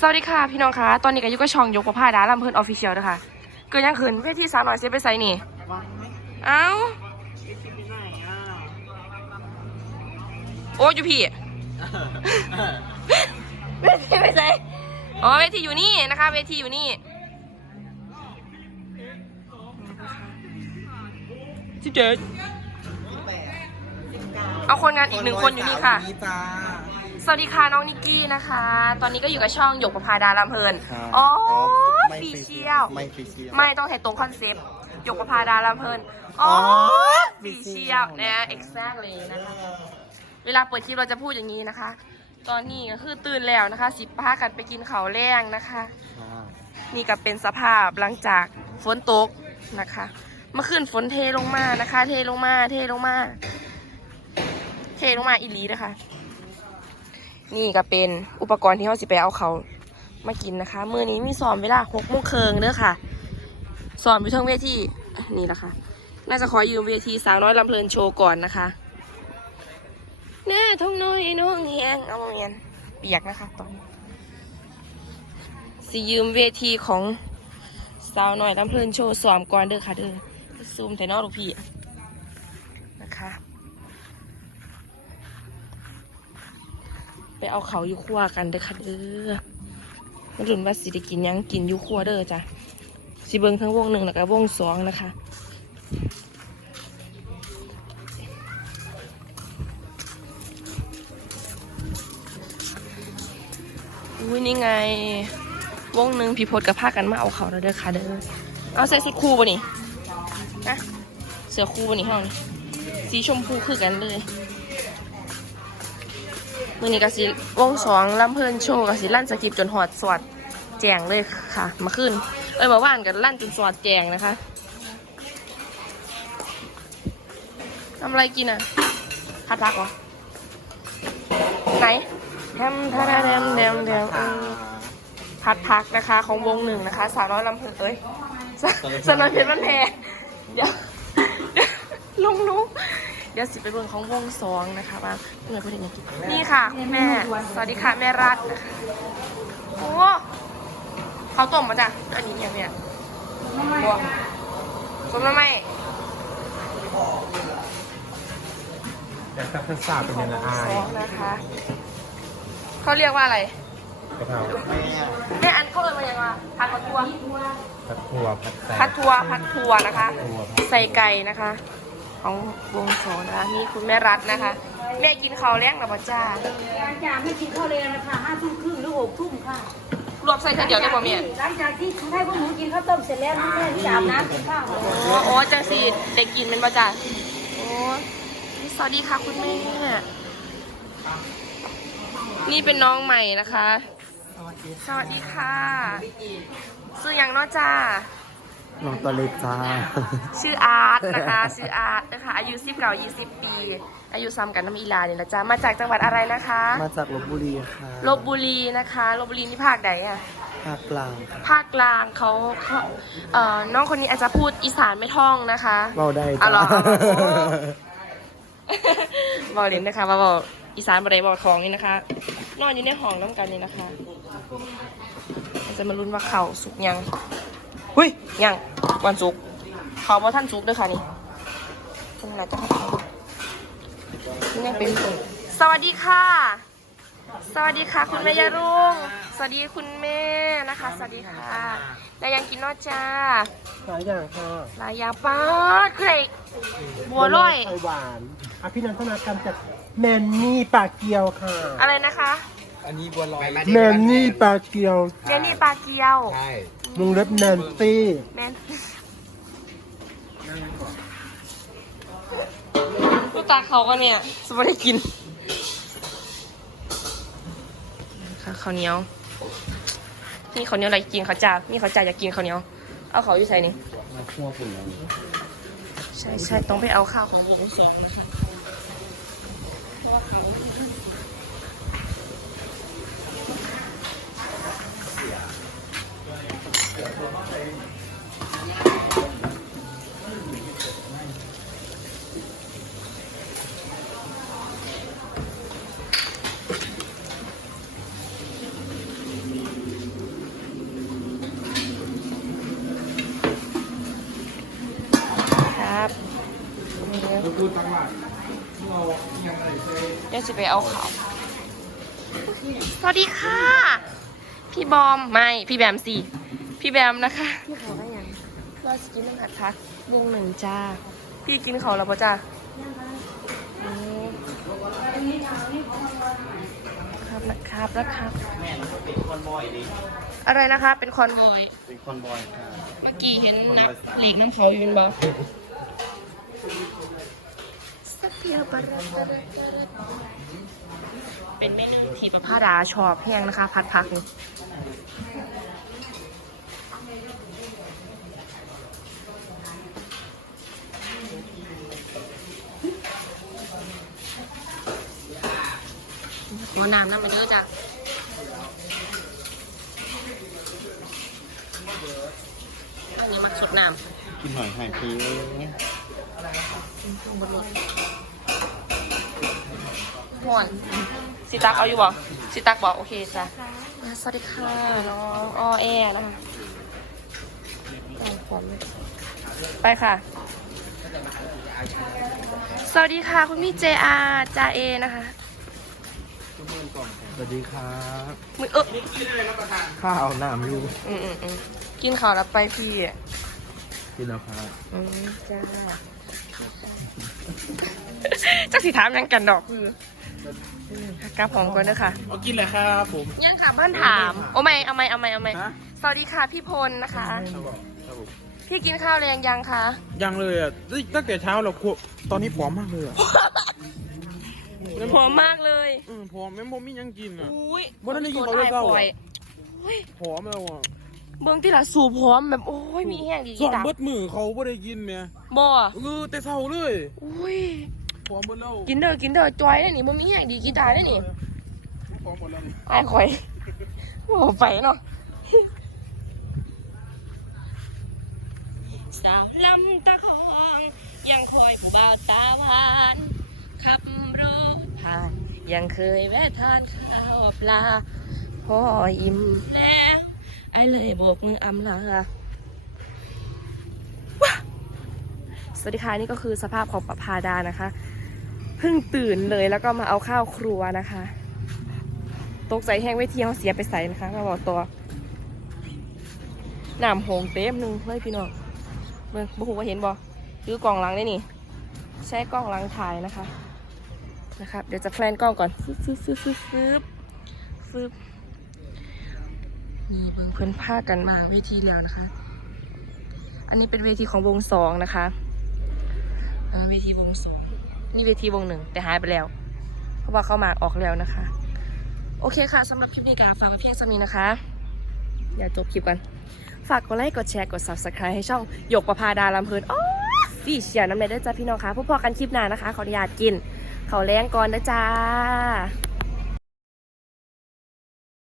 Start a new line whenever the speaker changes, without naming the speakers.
สวัสดีค่ะพี่น้องคะตอนนี้ก็อยู่กับช่องยกประพาดาลำเพิ่นออฟฟิเชียลนะคะเกิดยังขืนเวทีสาวหน่อยเซฟไปใส่นี่
วางไหม
เอ้า
ไปคิดไปไหนอะ
โอ้ยอยู่พี่เวทีไปใส่อ๋อเวทีอยู่นี่นะคะเวทีอยู่นี่สิบเจ็ดเอาคนงานอีกหนึ่งคนอยู่นี่ค่ะ
นี่จ้า
สวัสดีค่ะน้องนิกกี้นะคะ ตอนนี้ก็อยู่กับช่องหยกประพาดาลำเพลิน
ครับ
อ๋อ
ไม่
ฟี
ฟรี
เชียล
ไม่ฟรีเชียล
ไม่ต้องให้ตรงคอนเซปต์หยกประพาดาลำเพลินอ๋อ
อ๋อ
ฟีเชียลนะ exactly นะคะ เวลาเปิดคลิปเราจะพูดอย่างนี้นะคะ ตอนนี้ก็คือตื่นแล้วนะคะ สิบพากันไปกินข้าวแรงนะคะ นี่ก็เป็นสภาพหลังจากฝนตกนะคะ เมื่อคืนฝนเทลงมานะคะ เทลงมา เทลงมา เทลงมาอีหลีนะคะ นี่ก็เป็นอุปกรณ์ที่เราสิไปเอาเขามากินนะคะมือนี้มีสอนเวลาหกโมงเคิงเด้อค่ะสอนอยู่ทั้งเวทีนี่แหละค่ะ น่าจะขอยืมเวทีสาวน้อยลำเพลินโชว์ก่อนนะคะหน้าท้องน้อยน้องเฮียงเอามาเมียนเปียกนะคะตอนนี้สิยืมเวทีของสาวน้อยลำเพลินโชว์สอมก่อนเด้อค่ะเด้อซูมแต่นอกลูกพี่นะคะ ไปเอาเขาอยู่ครัวกันเด้อค่ะเด้อมาลุ้นว่าสิได้กินยังกินอยู่ครัวเด้อจ้ะสิเบิงทั้งวงหนึ่งแล้วก็วงสองนะคะอุ้ยนี่ไง วงหนึ่งพี่พดกับผ้ากันมาเอาเขาแล้วเด้อค่ะเด้อเอาใส่สุดคู่ป่ะนี่นะเสือคู่ป่ะนี่ห้องนี้สีชมพูคือกันเลย มื่อนี้ก็สิวงสองลำเพลินโชว์ก็สิลั่นสกิปจนหอดสวดแจงเลยค่ะ มาขึ้น เอ้ยมาว่านกันลั่นจนสวดแจงนะคะทำอะไรกินอะพัดรักเหรอไหนแฮมทาราแดมแดมแดมอืมพัดพักนะคะของวงหนึ่งนะคะ สาวน้อยลำเพลินเอ้ยสาวน้อยเพชรมันแพงเดี๋ยวเดี๋ยวลงลุง เดี๋ยวสิไปเบิ่งของวงสองนะคะว่าเมื่อพูดถึงกินนี่ค่ะคุณแม่ สวัสดีค่ะแม่รัฐนะคะโอ้เขาวต้มมาจ้ะอันนี้อย่างเนี้ยบัวส้มน้ำไหม
แต่ถ้าภาษาเป็นยังไงอา
ส
ย
องนะคะเขาเรียกว่าอะไร
กะเพรา
แม่อันเขาเอ่ยมาอย่างว่าผัดทัว
ผัดถั่วผัดแต
ผัด
ง
ทัวผัดทัวนะคะ
ถั่วผัด
ใส่ไก่นะคะ ของวงสองนะคะนี่คุณแม่รัฐนะคะ แม่กินข้าวแล้งหรือเปล่าจ้า
อาจารย์ไม่กินข้าวเลยนะคะห้าทุ่มครึ่งหรือหกทุ่มค่ะ
รวมใส่เท่าเดียวได้ป่ะแม่
หลังจากที่ให้พวกหนูกินข้าวต้มเสร็จแล้วแม่ที่อาบน้ำกินข้าวค่ะ
โอ้โอ้จังสีเด็กกินเป็นประจันโอ้สวัสดีค่ะคุณแม่นี่เป็นน้องใหม่นะคะ
สวัสดี
สวัสดีค่ะชื่อหยังเนาะจ้า
น้องตัวเล็กจ้า
ชื่ออาร์ตนะคะ ชื่ออาร์ตนะคะ อายุสิบเก้ายี่สิบปี อายุซ้ำกันน้ำอีลาเนี่ยนะจ๊ะ มาจากจังหวัดอะไรนะคะ
มาจากลบบุรีค่ะ
ลบบุรีนะคะลบบุรีนี่ภาคไหนอะ
ภาคกลางค่ะ
ภาคกลางเขาเขาเอ่อน้องคนนี้อาจจะพูดอีสานไม่ท่องนะคะ
เราได้
อ๋อ
จ้า
เหรอบอกเลยนะคะมาบอกอีสานบะไรบอกทองนี่นะคะ นอนอยู่ในห้องน้ำกันนี่นะคะเราจะมาลุ้นว่าเขาสุกยัง หุยยังวันสุกเขาว่าท่านสุกด้วยค่ะนี่ตรงไหนจะให้เขานี่ยังเป็นสวัสดีค่ะ สวัสดีค่ะ คุณแม่ยารุ่ง สวัสดีคุณแม่นะคะ สวัสดีค่ะแล้วยังกินนอจ้า
หลายอย่างค่ะ
หลายอย่างป้าดคืออะไรบัวลอย
ไข่หวานอภินันทนาการจากแมนนี่ปลาเกียวค่ะ
อะไรนะคะ
อันนี้บัวลอย
แมนนี่ปลาเกียว
เมนี่ปลาเกียว
ใช่
วงเล็บแนนซี่
แมนลูกตาเขาก็เนี่ยสมมติได้กินค่ะข้าวเหนียวนี่ข้าวเหนียวอะไรกินข้าวจ้านี่ข้าวจ้าอยากกินข้าวเหนียว เอาเขาอยู่ใส่นี่
มาคั่วฝุ่นแล้ว
ใช่ใช่ต้องไปเอาข้าวของวงสองนะคะ ครับเดี๋ยวจะไปเอาเขาสวัสดีค่ะ พี่บอม ไม่ พี่แบมสี่ พี่แบมนะคะ
พี่เขาได้ยัง
เราจะกินน้ำผัดพักลุงหนึ่งจ้า พี่กินเขาวแล้วปะจ้าอืมครับนะครับนะครับอะไรนะคะเป็นคอนโวย
เป็นคอนบอยค่ะ
เมื่อกี้เห็นนักหลีกน้ำเขาอยู่เป็นบ่สักเดียวบาระบาระบาระเป็นเมนูที่ประภาดาชอบแห้งนะคะ พัดพักนี่ ขอน้ำน้ำมาเยอะจ้ะอันนี้มักสดน้ำ
กินหน่อยหายพีเลย
ห่วนสิตักเอาอยู่บ่สิตักบอกโอเคจ้ะอ่าสวัสดีค่ะน้องอ้อแอนะคะต้องพร้อมเลยไปค่ะ สวัสดีค่ะ คุณพี่เจอาจาเอนะคะ
สวัสดีครับ
มือเออ
ข้าวหนามอยู่
อืมอืมอืมกินข้าวแล้วไปพี่
กินแล้วครับ
อืมจ้าจักสิถามหยังกันดอกคือกับผมก่อนเด้อค่ะ
เอากินเลยครับผม
ยังค่ะเพื่อนถามโอ้ไม่เอาไม่เอาไม่เอาไม่
ฮะ
สวัสดีค่ะพี่พลนะคะ พี่กินข้าวแรงยังคะ
ยังเลยอะเฮ้ยตั้งแต่เช้าเราครัวตอนนี้ผอมมากเลยอะ
ผอมมากเลย
อืมผอมแม่ผมมียังกินอะ
อุ้ย
บ่ทันได้กินข้าวเลยเปล่า
ปล่อย
ผอมแล้วอะ
เบื้องที่ละสูบพร้อมแบบโอ้ยมีแห้งดี
ส
กี
อง
ตาร์
เบิดมือเขาบ่ได้กินแม่
บ่
เออแต่เช้าเลย
อุ้ย
ผอมหมดแล้ว
กินเด้อกินเด้อจอยได้นี่บ่มีแห้งดีกีตาร์ได้นี่
ผอมหมดแล้วนี่
ไอ้ายข่อยโอ้ไปเนาะสาวลำตะคองยังคอยผู้บ่าวตาหวานขับรถผ่าน ยังเคยแวะทานข้าวปลาพ่ออิ่มแล้วไอ้เลยโบกมืออำลาสวัสดีค่ะนี่ก็คือสภาพของปะพาดานะคะเพิ่งตื่นเลยแล้วก็มาเอาข้าวครัวนะคะ ตกใจแห้งเวทีเขาเสียไปใส่นะคะมาบอกตัวน้ำหงเต็มหนึงเลยพี่น้องเบิ่งบุหูว่าเห็นบ่คือกล่องหลังได้นี่ ใช้กล้องหลังถ่ายนะคะ นะครับ เดี๋ยวจะแพลนกล้องก่อนฟึบฟึบฟึบฟึบฟึบฟึบนี่เบิ่งเพื่อนพากันมาเวทีแล้วนะคะ อันนี้เป็นเวทีของวงสองนะคะเวทีวงสองนี่เวทีวงหนึ่งแต่หายไปแล้ว เพราะว่าเข้ามาออกแล้วนะคะ โอเคค่ะสำหรับคลิปนี้ก็ฝากไว้เพียงสำนี้นะคะอย่าจบคลิปกัน ฝากกดไลค์กดแชร์กด subscribe ให้ช่องหยกประพาดาลำเพลินอ๋อฟีเชียร์น้ำเนยด้วยจ้าพี่น้องคะพบพอกันคลิปหน้านะคะ ขออนุญาตกิน เขาแรงก่อนนะจ้า